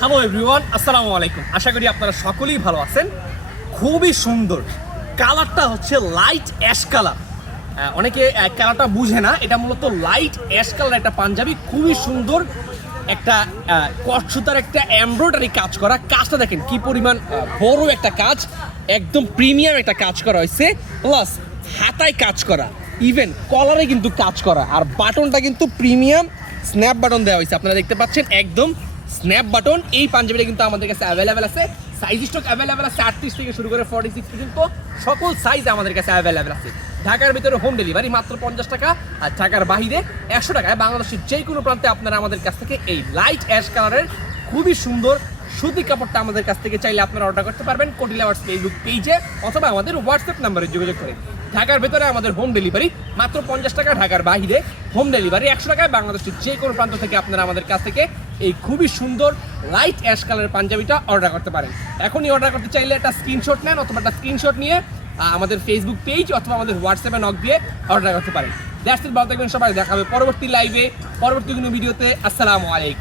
Hello everyone, আসসালামু আলাইকুম। আশা করি আপনারা সকলেই ভালো আছেন। খুবই সুন্দর কালারটা হচ্ছে লাইট অ্যাশ কালার। অনেকে কালারটা বুঝে না, এটা মূলত লাইট অ্যাশ কালার একটা পাঞ্জাবি। খুবই সুন্দর একটা কট সুতার একটা এমব্রয়ডারি কাজ করা। কাজটা দেখেন কি পরিমাণ বড় একটা কাজ, একদম প্রিমিয়াম একটা কাজ করা হয়েছে। প্লাস হাতায় কাজ করা, ইভেন কলারে কিন্তু কাজ করা, আর বাটনটা কিন্তু প্রিমিয়াম স্ন্যাপ বাটন দেওয়া হয়েছে। আপনারা দেখতে পাচ্ছেন একদম স্ন্যাপ বাটন। এই পাঞ্জাবিটা কিন্তু আমাদের কাছে অ্যাভেলেবেল আছে। সাইজ স্টক অ্যাভেলেবেল আছে 38 থেকে শুরু করে 46 পর্যন্ত সকল সাইজ আমাদের কাছে অ্যাভেলেবেল আছে। ঢাকার ভিতরে হোম ডেলিভারি মাত্র 50 টাকা, আর ঢাকার বাইরে 100 টাকায় বাংলাদেশের যে কোনো প্রান্তে আপনারা আমাদের কাছ থেকে এই লাইট অ্যাশ কালারের খুবই সুন্দর সুতি কাপড়টা আমাদের কাছ থেকে চাইলে আপনারা অর্ডার করতে পারবেন কোটি লাভার্স ফেসবুক পেজে অথবা আমাদের হোয়াটসঅ্যাপ নাম্বারে যোগাযোগ করে। ঢাকার ভেতরে আমাদের হোম ডেলিভারি মাত্র 50 টাকা, ঢাকার বাইরে হোম ডেলিভারি 100 টাকায় বাংলাদেশের যে কোনো প্রান্ত থেকে আপনারা আমাদের কাছ থেকে এই খুবই সুন্দর লাইট অ্যাশ কালারের পাঞ্জাবিটা অর্ডার করতে পারেন। এখনই অর্ডার করতে চাইলে একটা স্ক্রিনশট নেন অথবা একটা স্ক্রিনশট নিয়ে আমাদের ফেসবুক পেজ অথবা আমাদের হোয়াটসঅ্যাপে নক দিয়ে অর্ডার করতে পারেন। দ্যাটস ইট, ভালো থাকবেন সবাই, দেখা হবে পরবর্তী লাইভে, পরবর্তী কোনো ভিডিওতে। আসসালামু আলাইকুম।